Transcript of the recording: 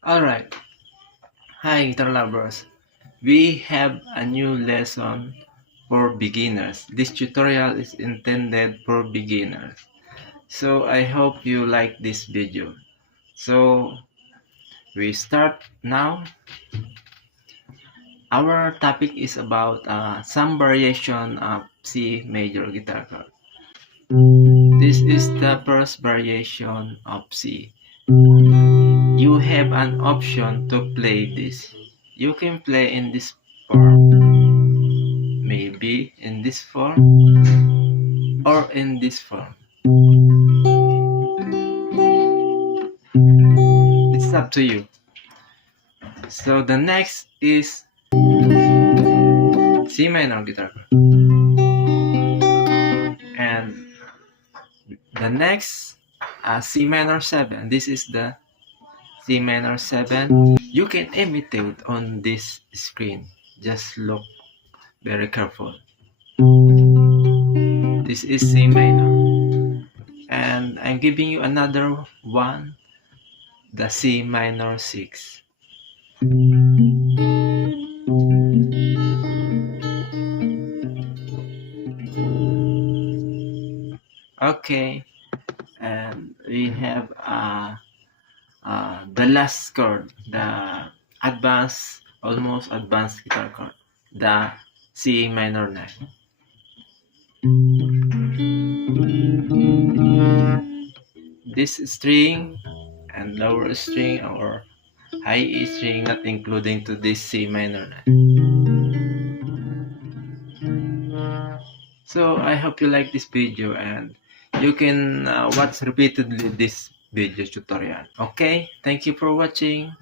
Alright, hi guitar lovers. We have a new lesson for beginners. This tutorial is intended for beginners. So I hope you like this video. So we start now. Our topic is about some variation of C major guitar chord. This is the first variation of C. You have an option to play this. You can play in this form, maybe in this form, or in this form. It's up to you. So the next is C minor guitar chord. And the next C minor 7. This is the C minor 7. You can imitate on this screen. Just look very careful. This is C minor. And I'm giving you another one, the C minor 6. Okay, and we have the last chord, the advanced, almost advanced guitar chord, the C minor 9. This string and lower string or high E string not including to this C minor 9. So I hope you like this video and you can watch repeatedly this video tutorial. Okay, thank you for watching.